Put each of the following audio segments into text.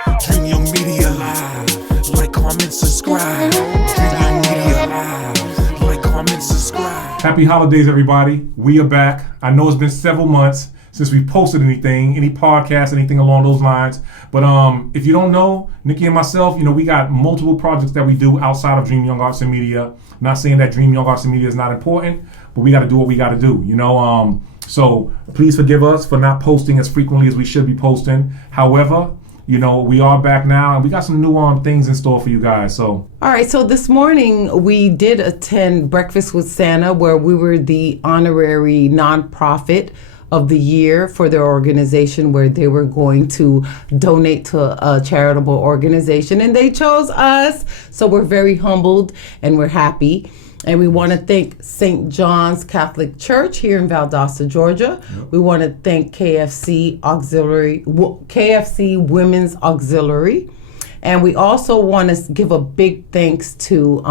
Dreamyoungmedia live. Like, comment, subscribe. Dreamyoungmedia live. Like, comment, subscribe. Happy holidays, everybody. We are back. I know it's been several months since we posted anything, any podcast, anything along those lines. But if you don't know, Nikki and myself, we got multiple projects that we do outside of Dream Young Arts and Media. Not saying that Dream Young Arts and Media is not important, but we got to do what we got to do, So please forgive us for not posting as frequently as we should be posting. However, we are back now, and we got some new things in store for you guys. So, all right. So this morning we did attend Breakfast with Santa, where we were the honorary nonprofit of the year for their organization, where they were going to donate to a charitable organization, and they chose us. So we're very humbled and we're happy. And we want to thank St. John's Catholic Church here in Valdosta, Georgia. Yep. We want to thank KFC Women's Auxiliary. And we also want to give a big thanks to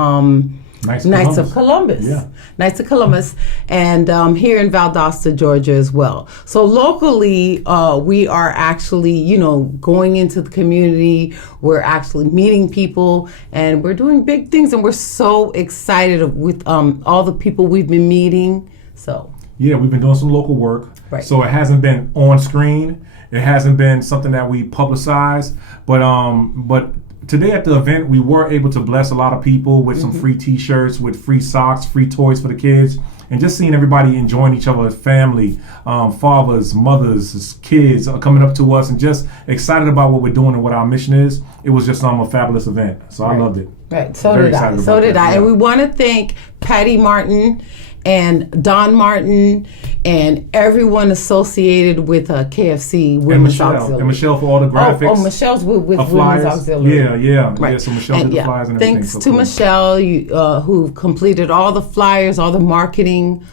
Knights of Columbus. Yeah. Knights of Columbus, and here in Valdosta, Georgia as well. So locally, we are actually, going into the community. We're actually meeting people, and we're doing big things, and we're so excited with all the people we've been meeting. So yeah, we've been doing some local work. Right. So it hasn't been on screen. It hasn't been something that we publicize, but today at the event, we were able to bless a lot of people with some free t-shirts, with free socks, free toys for the kids, and just seeing everybody enjoying each other, family, fathers, mothers, kids are coming up to us and just excited about what we're doing and what our mission is. It was just a fabulous event. So I loved it. Right. So did I. Yeah. And we want to thank Patty Martin and Don Martin and everyone associated with KFC Women's Auxiliary. And Michelle for all the graphics. Oh, Michelle's with Women's Auxiliary. Yeah. Right. Yeah, so Michelle did the flyers and everything. Thanks to Michelle, who completed all the flyers, all the marketing.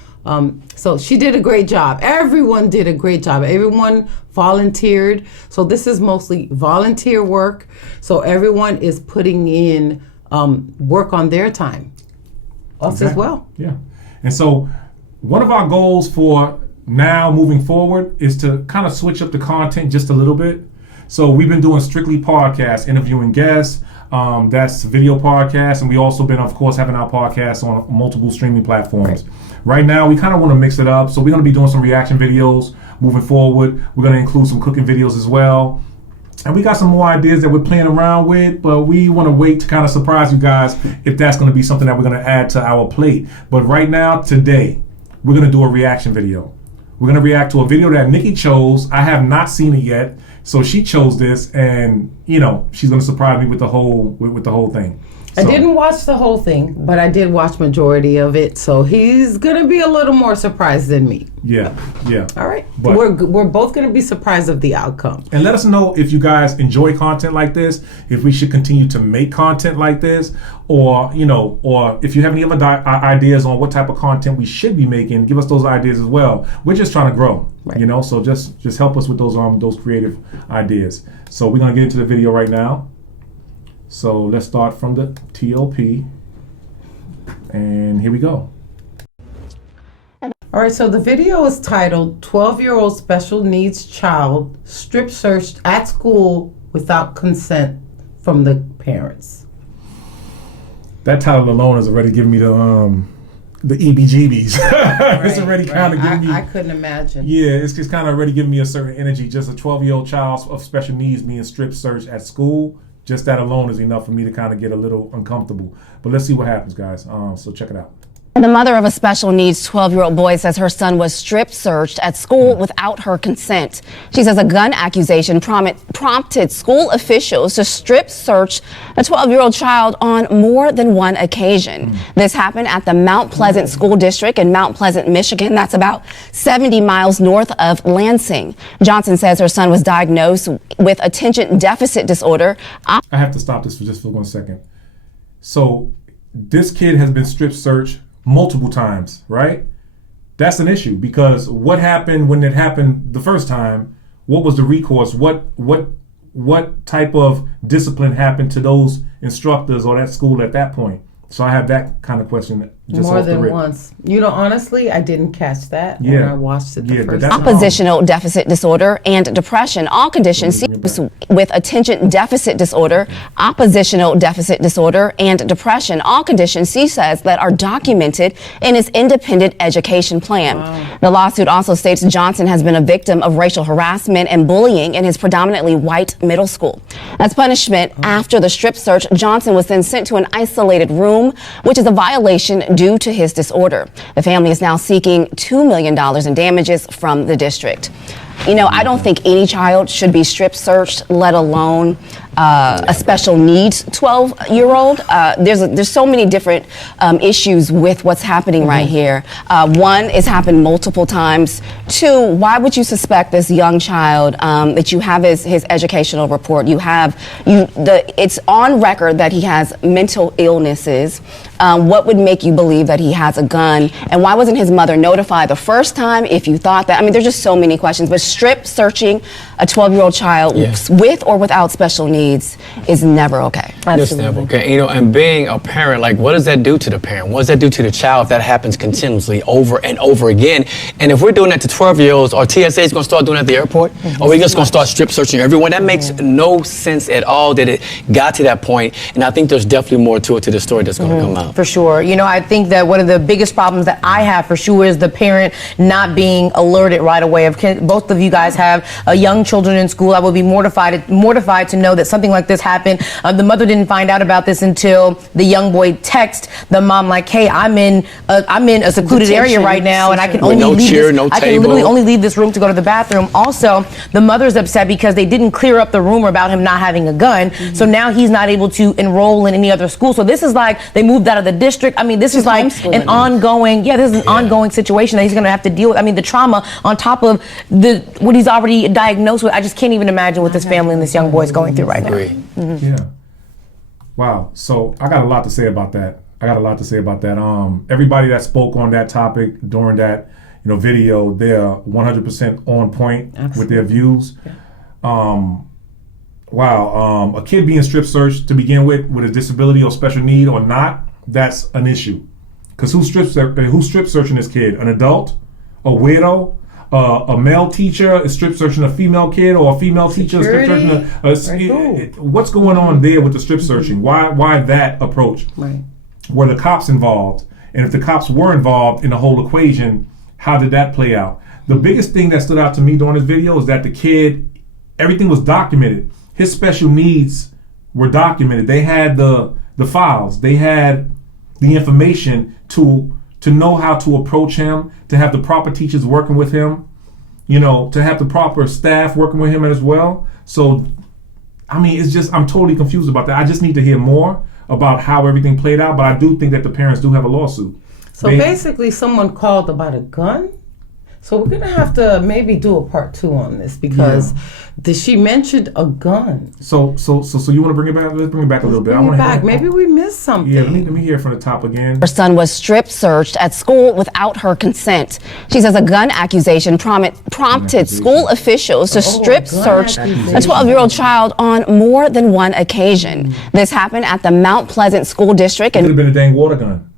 So she did a great job. Everyone did a great job. Everyone volunteered. So this is mostly volunteer work. So everyone is putting in work on their time. Us as well. Yeah. And so one of our goals for now moving forward is to kind of switch up the content just a little bit. So we've been doing strictly podcasts, interviewing guests. That's video podcasts. And we also been, of course, having our podcasts on multiple streaming platforms. Right now, we kind of want to mix it up. So we're going to be doing some reaction videos moving forward. We're going to include some cooking videos as well. And we got some more ideas that we're playing around with, but we want to wait to kind of surprise you guys if that's going to be something that we're going to add to our plate. But right now, today, we're going to do a reaction video. We're going to react to a video that Nikki chose. I have not seen it yet, so she chose this, and she's going to surprise me with the whole thing. I didn't watch the whole thing, but I did watch majority of it, so he's going to be a little more surprised than me. Yeah. All right. But we're both going to be surprised of the outcome. And let us know if you guys enjoy content like this, if we should continue to make content like this, or if you have any other ideas on what type of content we should be making, give us those ideas as well. We're just trying to grow, so just help us with those creative ideas. So we're going to get into the video right now. So let's start from the TOP, and here we go. All right, so the video is titled 12-Year-Old Special Needs Child Strip Searched at School Without Consent from the Parents. That title alone is already giving me the EBGBs. It's already kind of giving me... I couldn't imagine. Yeah, it's just kind of already giving me a certain energy. Just a 12-year-old child of special needs being strip searched at school. Just that alone is enough for me to kind of get a little uncomfortable. But let's see what happens, guys. So check it out. The mother of a special needs 12-year-old boy says her son was strip searched at school without her consent. She says a gun accusation prompted school officials to strip search a 12-year-old child on more than one occasion. This happened at the Mount Pleasant School District in Mount Pleasant, Michigan. That's about 70 miles north of Lansing. Johnson says her son was diagnosed with attention deficit disorder. I have to stop this for 1 second. So this kid has been strip searched multiple times, right? That's an issue, because what happened when it happened the first time? What was the recourse? What type of discipline happened to those instructors or that school at that point? So I have that kind of question just More off the than rip. once. You know, honestly, I didn't catch that when I watched it the first time. Oppositional deficit disorder and depression, all conditions with attention deficit disorder, oppositional deficit disorder, and depression, all conditions, she says, that are documented in his independent education plan. Wow. The lawsuit also states Johnson has been a victim of racial harassment and bullying in his predominantly white middle school. As punishment after the strip search, Johnson was then sent to an isolated room, which is a violation due to his disorder. The family is now seeking $2 million in damages from the district. You know, I don't think any child should be strip searched, let alone a special needs 12-year-old. There's so many different issues with what's happening right here. One, it's happened multiple times. Two, why would you suspect this young child that you have his educational report? It's on record that he has mental illnesses. What would make you believe that he has a gun? And why wasn't his mother notified the first time if you thought that? I mean, there's just so many questions. But strip searching a 12-year-old child with or without special needs is never okay. It's never okay. You know, and being a parent, like, what does that do to the parent? What does that do to the child if that happens continuously over and over again? And if we're doing that to 12-year-olds, or TSA is going to start doing it at the airport, or we're just going to start strip searching everyone, that makes no sense at all that it got to that point. And I think there's definitely more to it, to the story that's going to come out. For sure. You know, I think that one of the biggest problems that I have for sure is the parent not being alerted right away. If both of you guys have young children in school, I would be mortified to know that something like this happened. The mother didn't find out about this until the young boy texted the mom like, "Hey, I'm in a secluded area right now, and I can only I can literally only leave this room to go to the bathroom." Also, the mother's upset because they didn't clear up the rumor about him not having a gun. So now he's not able to enroll in any other school. So this is like they moved out of the district. I mean, this is like an ongoing, this is an ongoing situation that he's going to have to deal with. I mean, the trauma on top of what he's already diagnosed with. I just can't even imagine what this family and this young boy is going through right now. Yeah. Wow. So I got a lot to say about that. Everybody that spoke on that topic during that, video, they're 100% on point with their views. Yeah. A kid being strip searched to begin with a disability or special need or not, that's an issue. Because who's strip searching this kid? An adult? A widow? A male teacher is strip searching a female kid, or a female teacher is strip searching what's going on there with the strip searching? Why that approach? Right. Were the cops involved? And if the cops were involved in the whole equation, how did that play out? The biggest thing that stood out to me during this video is that the kid, everything was documented. His special needs were documented. They had the files. They had the information to know how to approach him, to have the proper teachers working with him, to have the proper staff working with him as well. So, I mean, I'm totally confused about that. I just need to hear more about how everything played out, but I do think that the parents do have a lawsuit. So basically someone called about a gun? So we're gonna have to maybe do a part 2 on this because she mentioned a gun. So you want to bring it back? Let's bring it back a little bit. Maybe we missed something. Yeah, let me hear from the top again. Her son was strip searched at school without her consent. She says a gun accusation prompted school officials to strip search a 12-year-old child on more than one occasion. This happened at the Mount Pleasant School District. It could have been a dang water gun.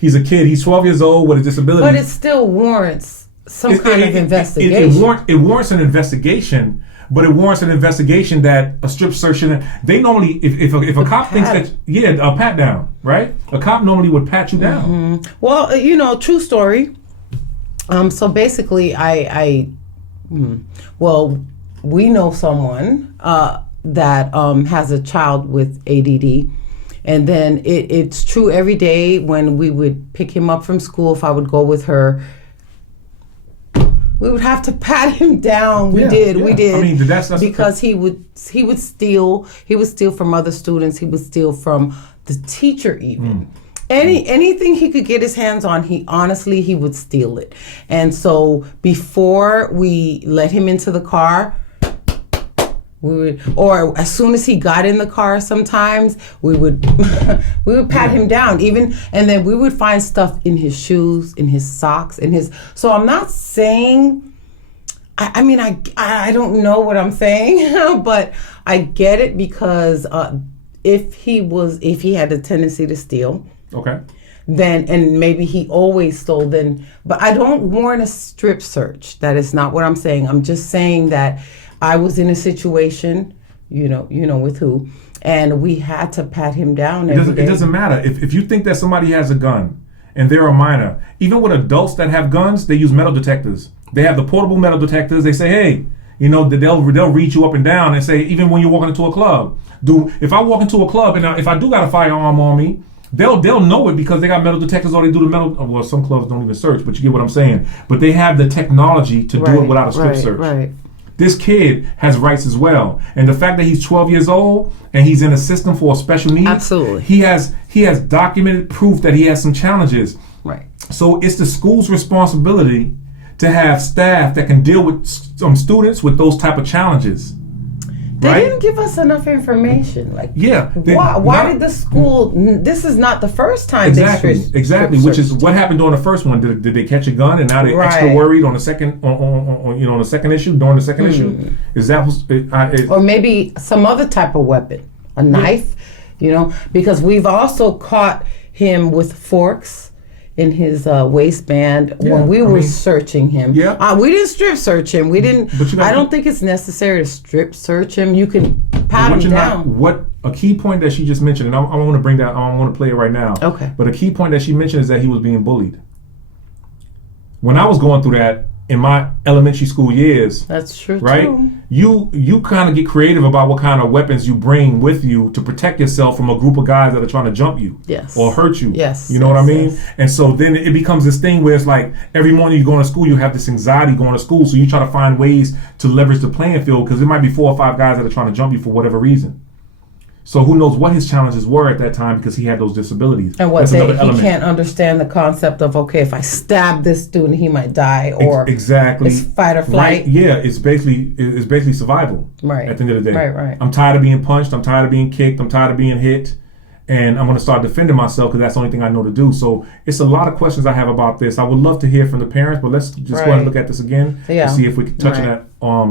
He's a kid. He's 12 years old with a disability. But it still warrants some kind of investigation. It warrants an investigation, but it warrants an investigation that a strip search. They normally, if a cop thinks that, a pat down, right? A cop normally would pat you down. Mm-hmm. Well, true story. So basically, we know someone that has a child with ADD. And then it's true every day when we would pick him up from school, if I would go with her, we would have to pat him down. We did. I mean, that's because he would steal from other students. He would steal from the teacher even. Anything he could get his hands on, he would steal it. And so before we let him into the car, or as soon as he got in the car, sometimes we would pat him down, and then we would find stuff in his shoes, in his socks, so I'm not saying, I don't know what I'm saying, but I get it because if he had a tendency to steal, Okay. Then, and maybe he always stole, then, but I don't warrant a strip search. That is not what I'm saying. I'm just saying that I was in a situation, you know with who, and we had to pat him down every day. It doesn't matter. If you think that somebody has a gun and they're a minor, even with adults that have guns, they use metal detectors. They have the portable metal detectors. They say, hey, they'll read you up and down and say, even when you're walking into a club, if I walk into a club and if I do got a firearm on me, they'll know it because they got metal detectors, or they do the metal. Well, some clubs don't even search, but you get what I'm saying. But they have the technology to do it without a strip search. Right. This kid has rights as well, and the fact that he's 12 years old and he's in a system for special needs, absolutely, he has documented proof that he has some challenges. Right. So it's the school's responsibility to have staff that can deal with students with those type of challenges. They right? didn't give us enough information. Why did the school? This is not the first time. Exactly. Which is what happened during the first one. Did they catch a gun and now they're extra worried on the second on the second issue during the second issue? Is that or maybe some other type of weapon, a knife? Because we've also caught him with forks in his waistband when we were searching him. Yeah. We didn't strip search him. We didn't. I don't think it's necessary to strip search him. You can pat him down. What a key point that she just mentioned, and I want to bring that. I want to play it right now. Okay. But a key point that she mentioned is that he was being bullied. When I was going through that in my elementary school years, that's true. Right? Too. You kind of get creative about what kind of weapons you bring with you to protect yourself from a group of guys that are trying to jump you, or hurt you. Yes. You know what I mean? Yes. And so then it becomes this thing where it's like every morning you go to school, you have this anxiety going to school, so you try to find ways to leverage the playing field because there might be 4 or 5 guys that are trying to jump you for whatever reason. So who knows what his challenges were at that time because he had those disabilities. And he can't understand the concept of, okay, if I stab this student, he might die, or exactly, it's fight or flight. Right? Yeah, it's basically survival. Right. At the end of the day. Right. I'm tired of being punched. I'm tired of being kicked. I'm tired of being hit. And I'm going to start defending myself because that's the only thing I know to do. So it's a lot of questions I have about this. I would love to hear from the parents, but let's just go ahead and look at this again and see if we can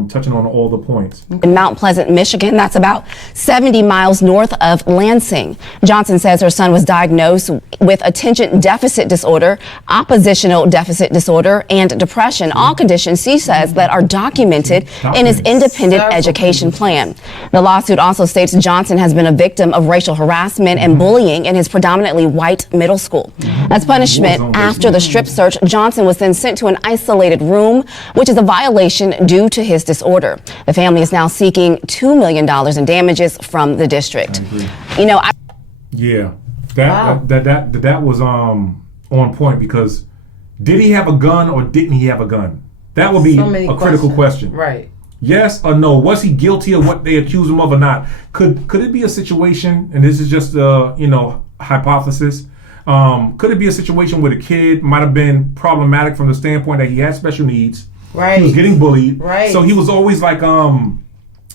touching on all the points. In Mount Pleasant, Michigan, that's about 70 miles north of Lansing. Johnson says her son was diagnosed with attention deficit disorder, oppositional deficit disorder, and depression, all conditions she says that are documented in his independent education plan. The lawsuit also states Johnson has been a victim of racial harassment and bullying in his predominantly white middle school. As punishment after the strip search, Johnson was then sent to an isolated room, which is a violation due to his disorder. The family is now seeking $2 million in damages from the district. That was on point because did he have a gun or didn't he have a gun? That would be a critical question. Right. Yes or no? Was he guilty of what they accused him of or not? Could it be a situation, and this is just hypothesis, could it be a situation where the kid might have been problematic from the standpoint that he had special needs? Right. He was getting bullied. Right. So he was always like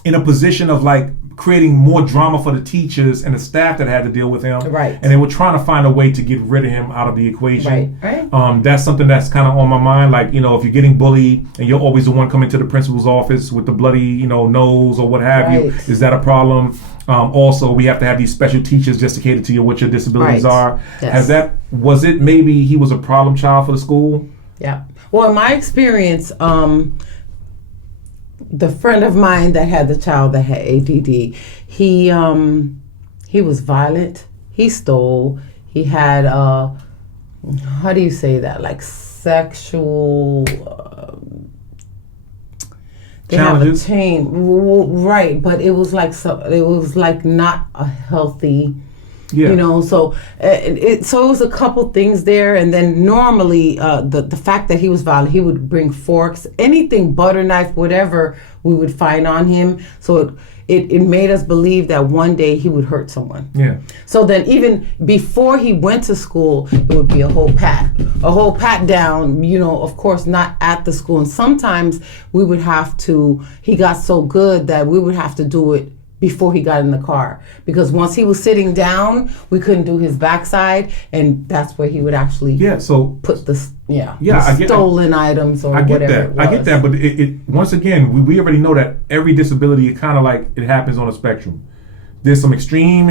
in a position of like creating more drama for the teachers and the staff that had to deal with him. Right. And they were trying to find a way to get rid of him out of the equation. Right. That's something that's kind of on my mind. Like, if you're getting bullied and you're always the one coming to the principal's office with the bloody, nose or what have you, is that a problem? Also, we have to have these special teachers just to cater to you what your disabilities are. Yes. Was it maybe he was a problem child for the school? Yeah. Well, in my experience, the friend of mine that had the child that had ADD, he was violent. He stole. He had how do you say that? Like sexual. They challenges. Have a chain, right? But it was like not a healthy. Yeah. So it was a couple things there, and then normally the fact that he was violent, he would bring forks, anything, butter knife, whatever we would find on him. So it made us believe that one day he would hurt someone. Yeah. So then even before he went to school, it would be a whole pat down. Of course not at the school, and sometimes we would have to. He got so good that we would have to do it before he got in the car, because once he was sitting down, we couldn't do his backside, and that's where he would actually put the stolen items or whatever. I get that, but it once again we already know that every disability kind of like it happens on a spectrum. there's some extreme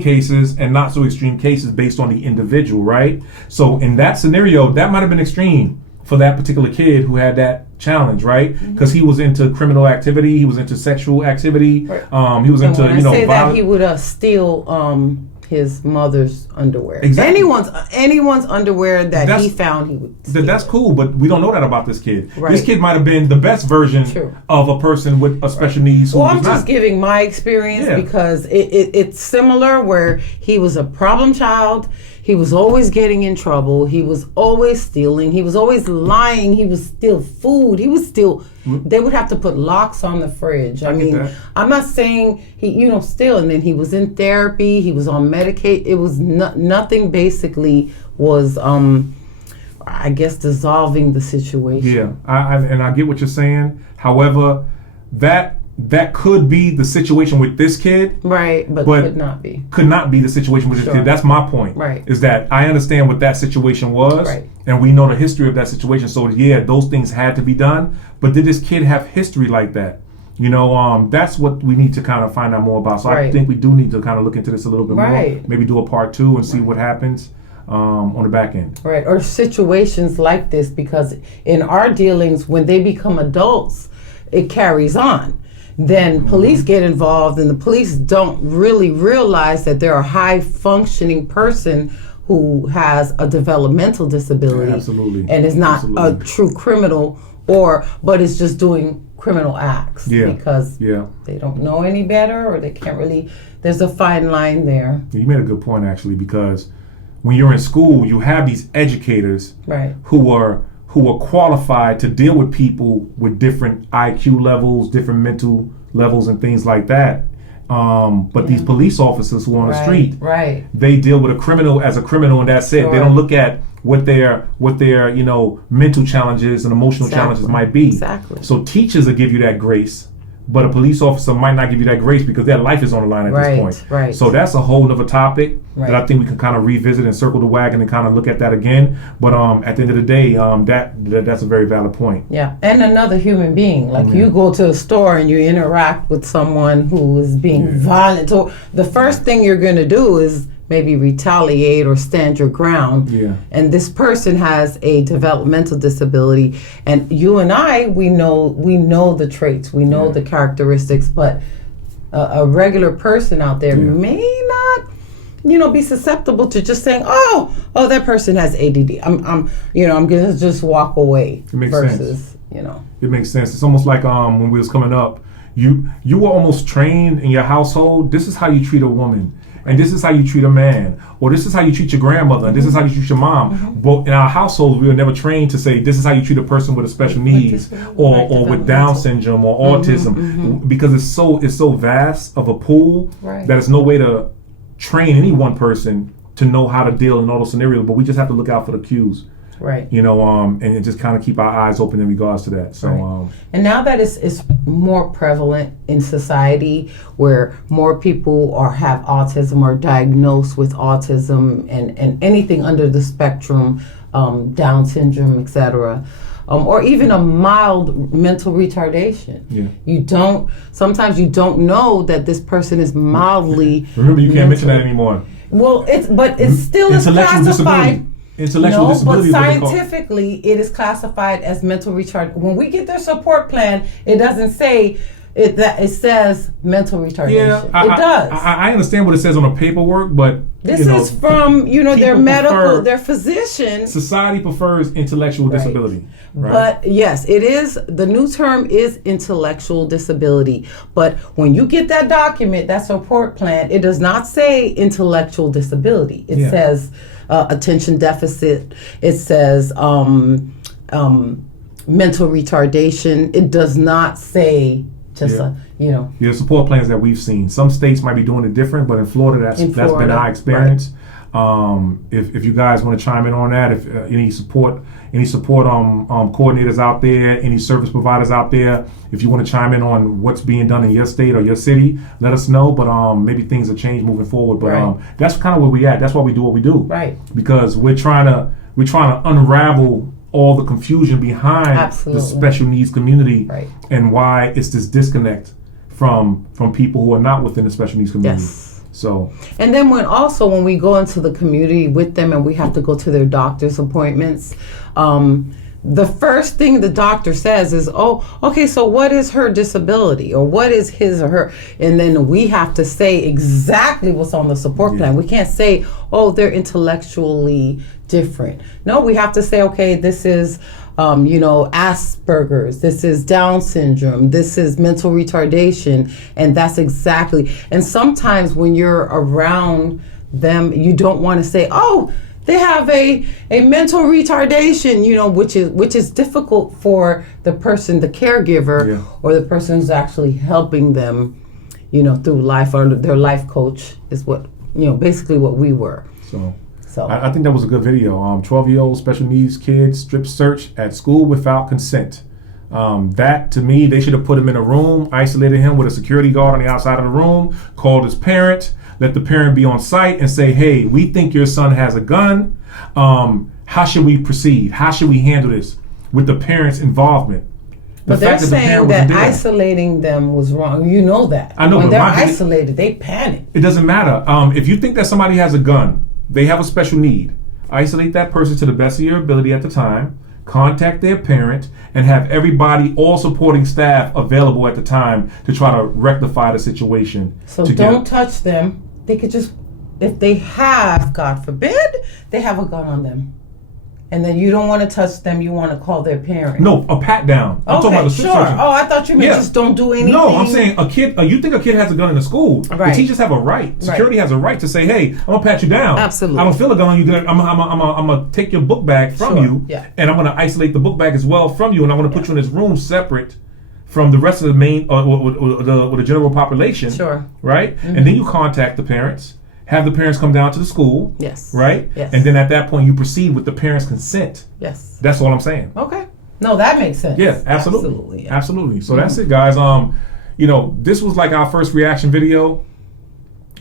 cases and not so extreme cases based on the individual, right? So in that scenario, that might have been extreme for that particular kid who had that challenge, right? Because he was into criminal activity, he was into sexual activity, he was into say that he would steal his mother's underwear. Exactly. Anyone's underwear that he found, he would steal. That's cool, but we don't know that about this kid. Right. This kid might have been the best version of a person with a special needs. Well, I'm just giving my experience because it's similar, where he was a problem child. He was always getting in trouble. He was always stealing. He was always lying. He was steal food. He was steal. They would have to put locks on the fridge. I mean, I'm not saying he, steal. And then he was in therapy. He was on Medicaid. It was nothing. Basically, was I guess dissolving the situation. Yeah, I get what you're saying. However, that could be the situation with this kid. Right, but could not be. Could not be the situation with this kid. That's my point. Right. Is that I understand what that situation was. Right. And we know the history of that situation. So yeah, those things had to be done. But did this kid have history like that? That's what we need to kind of find out more about. So I think we do need to kind of look into this a little bit more. Maybe do a part 2 and see what happens on the back end. Right. Or situations like this, because in our dealings, when they become adults, it carries on. Then police get involved, and the police don't really realize that they're a high functioning person who has a developmental disability, and is not a true criminal, but is just doing criminal acts because they don't know any better, or they can't really. There's a fine line there. You made a good point, actually, because when you're in school, you have these educators who are qualified to deal with people with different IQ levels, different mental levels, and things like that. But these police officers who are on the street, they deal with a criminal as a criminal, and that's it. They don't look at what their mental challenges and emotional challenges might be. So teachers will give you that grace, but a police officer might not give you that grace because their life is on the line at this point. So that's a whole nother topic that I think we can kind of revisit and circle the wagon and kind of look at that again. But at the end of the day, that's a very valid point. Yeah, and another human being. Like you go to a store and you interact with someone who is being violent. So the first thing you're going to do is maybe retaliate or stand your ground. And this person has a developmental disability, and you and I, we know the traits, we know the characteristics, but a regular person out there may not be susceptible to just saying, oh, that person has ADD. I'm gonna just walk away. It makes sense. It makes sense. It's almost like when we was coming up, you were almost trained in your household. This is how you treat a woman, and this is how you treat a man, or this is how you treat your grandmother, and this is how you treat your mom. But in our household, we were never trained to say this is how you treat a person with a special needs, or with Down syndrome or autism, because it's so vast of a pool that there's no way to train any one person to know how to deal in all those scenarios. But we just have to look out for the cues. And just kind of keep our eyes open in regards to that. So, and now that it's more prevalent in society, where more people have autism or diagnosed with autism and anything under the spectrum, Down syndrome, etc., or even a mild mental retardation. Sometimes you don't know that this person is mildly. Remember, you can't mention that anymore. Well, it's still classified. Disability. Intellectual disability. But scientifically, it is classified as mental retardation. When we get their support plan, it doesn't say it. That it says mental retardation. Yeah, it does. I understand what it says on the paperwork, but this is from their medical, their physician. Society prefers intellectual disability. Right? But yes, it is. The new term is intellectual disability. But when you get that document, that support plan, it does not say intellectual disability. It says attention deficit. It says mental retardation. It does not say just support plans that we've seen. Some states might be doing it different, but in Florida, that's been our experience. If you guys want to chime in on that, if any support coordinators out there, any service providers out there, if you want to chime in on what's being done in your state or your city, let us know. But maybe things will change moving forward. But that's kind of where we at. That's why we do what we do. Right. Because we're trying to unravel all the confusion behind the special needs community and why it's this disconnect from people who are not within the special needs community. Yes. So, and then when we go into the community with them and we have to go to their doctor's appointments, the first thing the doctor says is, oh, okay, so what is her disability, or what is his or her? And then we have to say exactly what's on the support plan. We can't say, oh, they're intellectually different. No, we have to say, okay, this is Asperger's, this is Down syndrome, this is mental retardation, and that's exactly. And sometimes when you're around them, you don't want to say, oh, they have a mental retardation, which is difficult for the person, the caregiver, or the person who's actually helping them, through life, or their life coach is what, basically what we were. So I think that was a good video. 12-year-old special needs kid strip search at school without consent. That, to me, they should have put him in a room, isolated him with a security guard on the outside of the room, called his parent, let the parent be on site and say, hey, we think your son has a gun. How should we proceed? How should we handle this with the parent's involvement? But they're saying that isolating them was wrong. You know that. I know. When they're isolated, they panic. It doesn't matter. If you think that somebody has a gun, they have a special need, isolate that person to the best of your ability at the time, contact their parent, and have everybody, all supporting staff, available at the time to try to rectify the situation. So don't touch them. They could just, if they have, God forbid, they have a gun on them, and then you don't want to touch them, you want to call their parent. No, a pat down. I'm talking about the strip searching. Oh, I thought you meant just don't do anything. No, I'm saying a kid. You think a kid has a gun in the school? Right. The teachers have a right. Security has a right to say, "Hey, I'm gonna pat you down. Absolutely. I don't feel a gun on you. I'm gonna take your book bag from you, and I'm gonna isolate the book bag as well from you, and I'm gonna put you in this room separate from the rest of the main or the general population." Sure. Right, and then you contact the parents. Have the parents come down to the school. Yes. Right? Yes. And then at that point, you proceed with the parents' consent. Yes. That's all I'm saying. Okay. No, that makes sense. Yeah, absolutely. Yeah. Absolutely. So that's it, guys. This was like our first reaction video.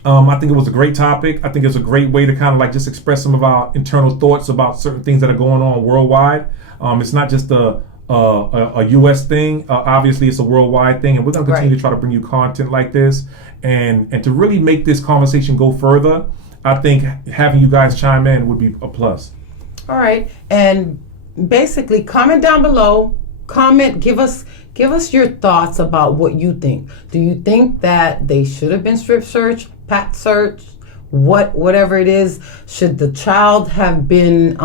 I think it was a great topic. I think it's a great way to kind of like just express some of our internal thoughts about certain things that are going on worldwide. It's not just a U.S. thing. Obviously, it's a worldwide thing, and we're going to continue to try to bring you content like this, and to really make this conversation go further. I think having you guys chime in would be a plus. All right, and basically, comment down below. Comment, give us your thoughts about what you think. Do you think that they should have been strip searched, pat searched, whatever it is? Should the child have been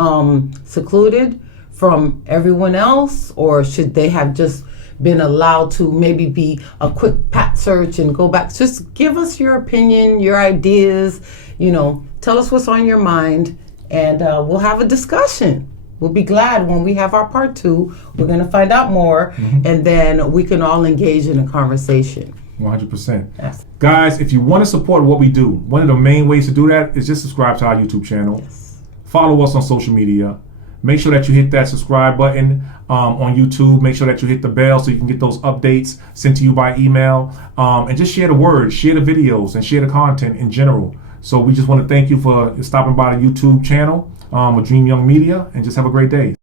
secluded from everyone else, or should they have just been allowed to maybe be a quick pat search and go back? Just give us your opinion, your ideas, tell us what's on your mind, and we'll have a discussion. We'll be glad when we have our part 2. We're going to find out more, and then we can all engage in a conversation. 100%. Yes. Guys, if you want to support what we do, one of the main ways to do that is just subscribe to our YouTube channel. Yes. Follow us on social media. Make sure that you hit that subscribe button on YouTube. Make sure that you hit the bell so you can get those updates sent to you by email. And just share the word, share the videos, and share the content in general. So we just want to thank you for stopping by the YouTube channel with Dreamyoungmedia, and just have a great day.